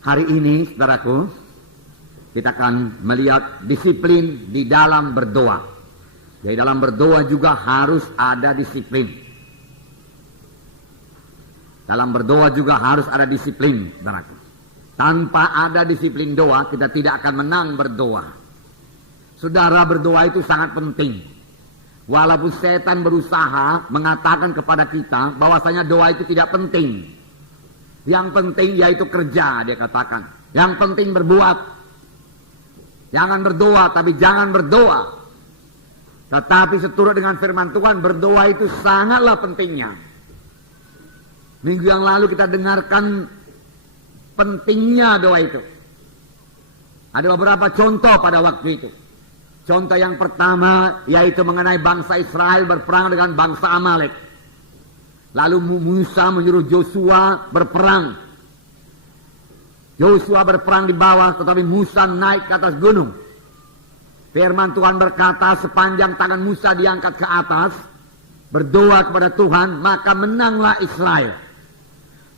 Hari ini, saudaraku, kita akan melihat disiplin di dalam berdoa. Jadi dalam berdoa juga harus ada disiplin. Dalam berdoa juga harus ada disiplin, saudaraku. Tanpa ada disiplin doa, kita tidak akan menang berdoa. Saudara, berdoa itu sangat penting. Walaupun setan berusaha mengatakan kepada kita bahwasanya doa itu tidak penting. Yang penting yaitu kerja, dia katakan. Yang penting berbuat. Jangan berdoa, tapi jangan berdoa. Tetapi seturut dengan firman Tuhan, berdoa itu sangatlah pentingnya. Minggu yang lalu kita dengarkan pentingnya doa itu. Ada beberapa contoh pada waktu itu. Contoh yang pertama yaitu mengenai bangsa Israel berperang dengan bangsa Amalek. Lalu Musa menyuruh Joshua berperang. Joshua berperang di bawah, tetapi Musa naik ke atas gunung. Firman Tuhan berkata, sepanjang tangan Musa diangkat ke atas, berdoa kepada Tuhan, maka menanglah Israel.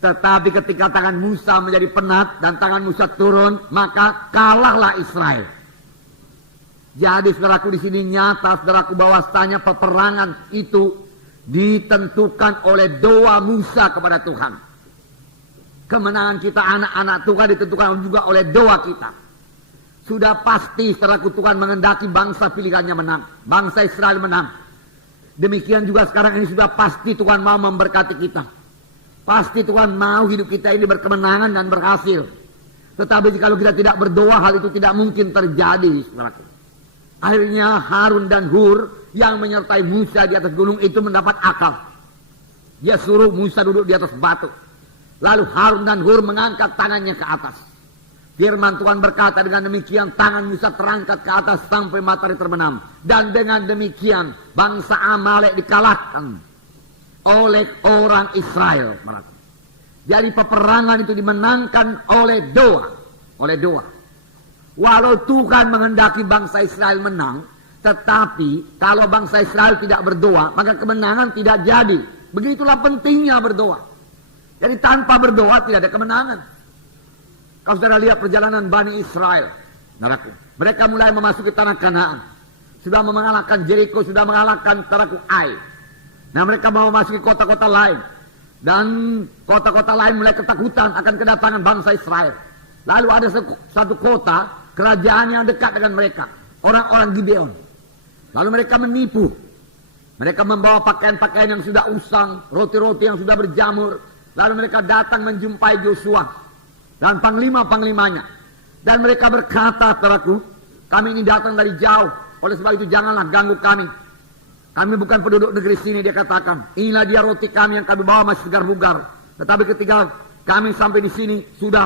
Tetapi ketika tangan Musa menjadi penat dan tangan Musa turun, maka kalahlah Israel. Jadi saudaraku, di sini nyata saudaraku bahwasanya peperangan itu ditentukan oleh doa Musa kepada Tuhan. Kemenangan kita anak-anak Tuhan ditentukan juga oleh doa kita. Sudah pasti saudaraku, Tuhan mengendaki bangsa pilihannya menang, bangsa Israel menang. Demikian juga sekarang ini sudah pasti Tuhan mau memberkati kita. Pasti Tuhan mau hidup kita ini berkemenangan dan berhasil. Tetapi kalau kita tidak berdoa, hal itu tidak mungkin terjadi, saudaraku. Akhirnya Harun dan Hur yang menyertai Musa di atas gunung itu mendapat akal. Dia suruh Musa duduk di atas batu. Lalu Harun dan Hur mengangkat tangannya ke atas. Firman Tuhan berkata, dengan demikian tangan Musa terangkat ke atas sampai matahari terbenam. Dan dengan demikian bangsa Amalek dikalahkan oleh orang Israel. Jadi peperangan itu dimenangkan oleh doa. Oleh doa. Walau Tuhan menghendaki bangsa Israel menang, tetapi kalau bangsa Israel tidak berdoa, maka kemenangan tidak jadi. Begitulah pentingnya berdoa. Jadi tanpa berdoa tidak ada kemenangan. Kalau saudara lihat perjalanan Bani Israel, saudaraku, mereka mulai memasuki tanah Kanaan. Sudah mengalahkan Jericho, sudah mengalahkan saudaraku Ai. Nah, mereka mau memasuki kota-kota lain. Dan kota-kota lain mulai ketakutan akan kedatangan bangsa Israel. Lalu ada satu kota, kerajaan yang dekat dengan mereka, orang-orang Gibeon. Lalu mereka menipu. Mereka membawa pakaian-pakaian yang sudah usang, roti-roti yang sudah berjamur. Lalu mereka datang menjumpai Joshua dan panglima-panglimanya. Dan mereka berkata, saudaraku, kami ini datang dari jauh. Oleh sebab itu janganlah ganggu kami. Kami bukan penduduk negeri sini, dia katakan. Inilah dia roti kami yang kami bawa masih segar bugar. Tetapi ketika kami sampai di sini sudah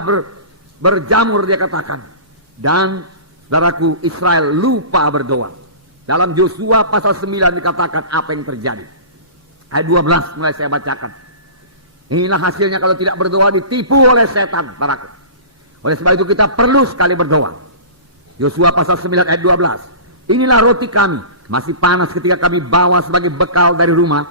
berjamur, dia katakan. Dan saudaraku, Israel lupa berdoa. Dalam Joshua pasal 9 dikatakan apa yang terjadi. Ayat 12 mulai saya bacakan. Inilah hasilnya kalau tidak berdoa, ditipu oleh setan, saudaraku. Oleh sebab itu kita perlu sekali berdoa. Joshua pasal 9 ayat 12. Inilah roti kami, masih panas ketika kami bawa sebagai bekal dari rumah.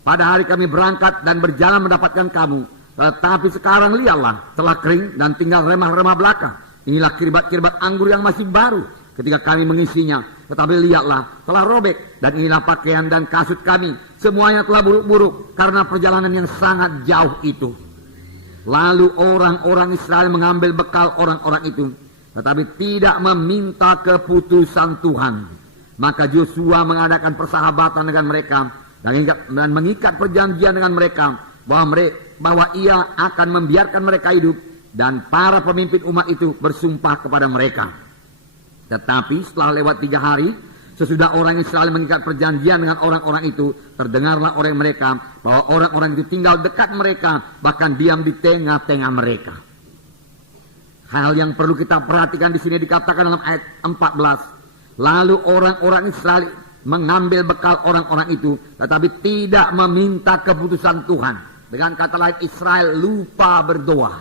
Pada hari kami berangkat dan berjalan mendapatkan kamu. Tetapi sekarang lihatlah, telah kering dan tinggal remah-remah belaka. Inilah kirbat-kirbat anggur yang masih baru ketika kami mengisinya. Tetapi lihatlah, telah robek. Dan inilah pakaian dan kasut kami. Semuanya telah buruk-buruk karena perjalanan yang sangat jauh itu. Lalu orang-orang Israel mengambil bekal orang-orang itu. Tetapi tidak meminta keputusan Tuhan. Maka Joshua mengadakan persahabatan dengan mereka. Dan mengikat perjanjian dengan mereka. Bahwa ia akan membiarkan mereka hidup. Dan para pemimpin umat itu bersumpah kepada mereka. Tetapi setelah lewat 3 hari, sesudah orang Israel mengikat perjanjian dengan orang-orang itu, terdengarlah oleh mereka bahwa orang-orang itu tinggal dekat mereka, bahkan diam di tengah-tengah mereka. Hal yang perlu kita perhatikan di sini dikatakan dalam ayat 14. Lalu orang-orang Israel mengambil bekal orang-orang itu, tetapi tidak meminta keputusan Tuhan. Dengan kata lain, Israel lupa berdoa.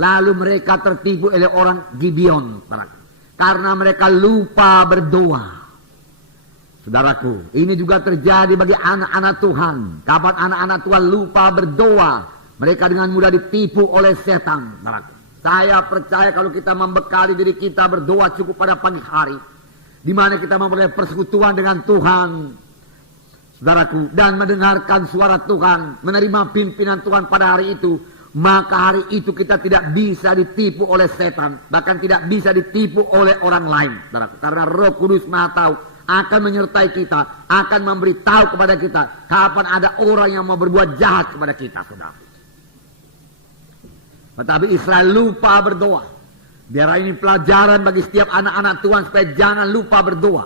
Lalu mereka tertipu oleh orang Gibeon, karena mereka lupa berdoa. Saudaraku, ini juga terjadi bagi anak-anak Tuhan. Kapan anak-anak Tuhan lupa berdoa, mereka dengan mudah ditipu oleh setan. Saya percaya kalau kita membekali diri kita berdoa cukup pada pagi hari, di mana kita memperoleh persekutuan dengan Tuhan, saudaraku, dan mendengarkan suara Tuhan, menerima pimpinan Tuhan pada hari itu, maka hari itu kita tidak bisa ditipu oleh setan, bahkan tidak bisa ditipu oleh orang lain, saudaraku. Karena Roh Kudus Maha Tahu akan menyertai kita, akan memberitahu kepada kita kapan ada orang yang mau berbuat jahat kepada kita, saudara. Tetapi Israel lupa berdoa. Biar ini pelajaran bagi setiap anak-anak Tuhan supaya jangan lupa berdoa.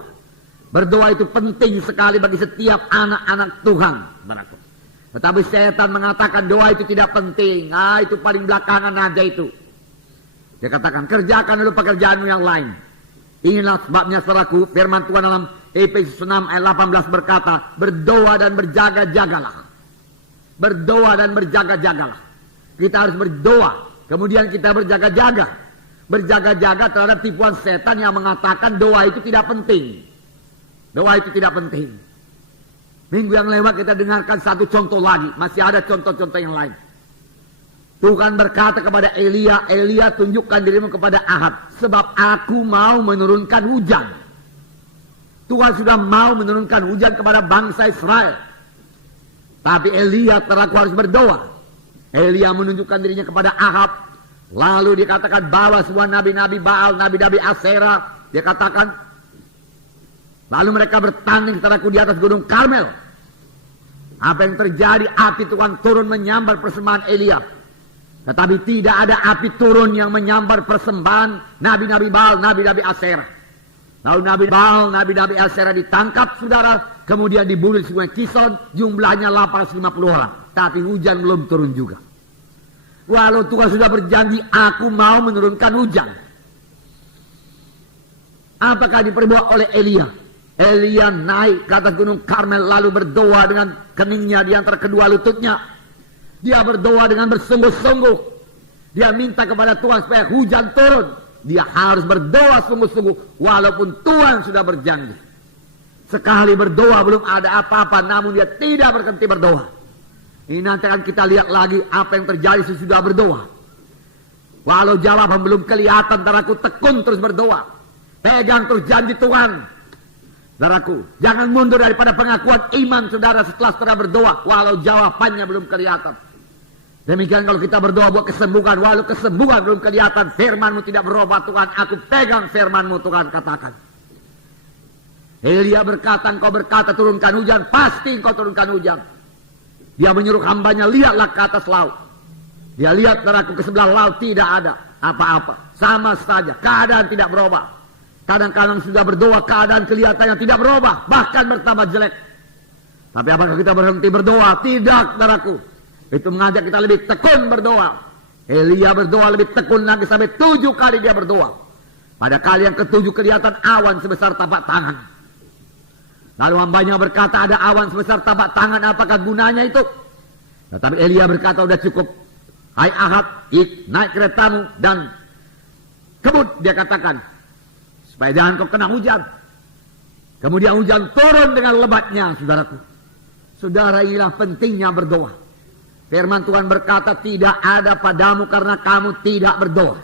Berdoa itu penting sekali bagi setiap anak-anak Tuhan, saudaraku. Tetapi setan mengatakan doa itu tidak penting. Itu paling belakangan aja itu. Dia katakan kerjakan dulu pekerjaanmu yang lain. Inilah sebabnya, saudaraku, firman Tuhan dalam Efesus 6 ayat 18 berkata, berdoa dan berjaga-jagalah. Berdoa dan berjaga-jagalah. Kita harus berdoa, kemudian kita berjaga-jaga. Berjaga-jaga terhadap tipuan setan yang mengatakan doa itu tidak penting. Doa itu tidak penting. Minggu yang lewat kita dengarkan satu contoh lagi. Masih ada contoh-contoh yang lain. Tuhan berkata kepada Elia, Elia tunjukkan dirimu kepada Ahab, sebab aku mau menurunkan hujan. Tuhan sudah mau menurunkan hujan kepada bangsa Israel. Tapi Elia terlaku harus berdoa. Elia menunjukkan dirinya kepada Ahab. Lalu dikatakan bawa semua nabi-nabi Baal, nabi-nabi Aserah. Dia katakan, lalu mereka bertanding terlaku di atas gunung Karmel. Apa yang terjadi? Api Tuhan turun menyambar persembahan Elia. Tetapi tidak ada api turun yang menyambar persembahan nabi-nabi Baal, nabi-nabi Aserah. Lalu nabi Baal, nabi-nabi Aserah ditangkap, saudara. Kemudian dibunuh di Sungai Kison, jumlahnya 850 orang. Tapi hujan belum turun juga. Walau Tuhan sudah berjanji, aku mau menurunkan hujan. Apakah diperbuat oleh Elia? Elia naik ke atas gunung Karmel lalu berdoa dengan keningnya di antara kedua lututnya. Dia berdoa dengan bersungguh-sungguh. Dia minta kepada Tuhan supaya hujan turun. Dia harus berdoa sungguh-sungguh walaupun Tuhan sudah berjanji. Sekali berdoa belum ada apa-apa, namun dia tidak berhenti berdoa. Ini nanti akan kita lihat lagi apa yang terjadi sesudah berdoa. Walau jawaban belum kelihatan, saudaraku, tekun terus berdoa. Pegang terus janji Tuhan. Saudaraku, jangan mundur daripada pengakuan iman saudara setelah saudara berdoa, walau jawabannya belum kelihatan. Demikian kalau kita berdoa buat kesembuhan, walau kesembuhan belum kelihatan, firman-Mu tidak berubah Tuhan, aku pegang firman-Mu Tuhan, katakan. Elia berkata, engkau berkata turunkan hujan, pasti engkau turunkan hujan. Dia menyuruh hambanya, lihatlah ke atas laut. Dia lihat, saudaraku, ke sebelah laut tidak ada apa-apa. Sama saja, keadaan tidak berubah. Kadang-kadang sudah berdoa, keadaan kelihatannya tidak berubah, bahkan bertambah jelek. Tapi apakah kita berhenti berdoa? Tidak, saudaraku. Itu mengajak kita lebih tekun berdoa. Elia berdoa lebih tekun lagi sampai 7 kali dia berdoa. Pada kali yang ke-7 kelihatan awan sebesar tapak tangan. Lalu hambanya berkata, ada awan sebesar tapak tangan, apakah gunanya itu? Tetapi Elia berkata, udah cukup. Hai Ahab, naik keretamu dan kebut, dia katakan, supaya jangan kau kena hujan. Kemudian hujan turun dengan lebatnya, saudaraku. Saudara, inilah pentingnya berdoa. Firman Tuhan berkata, tidak ada padamu karena kamu tidak berdoa.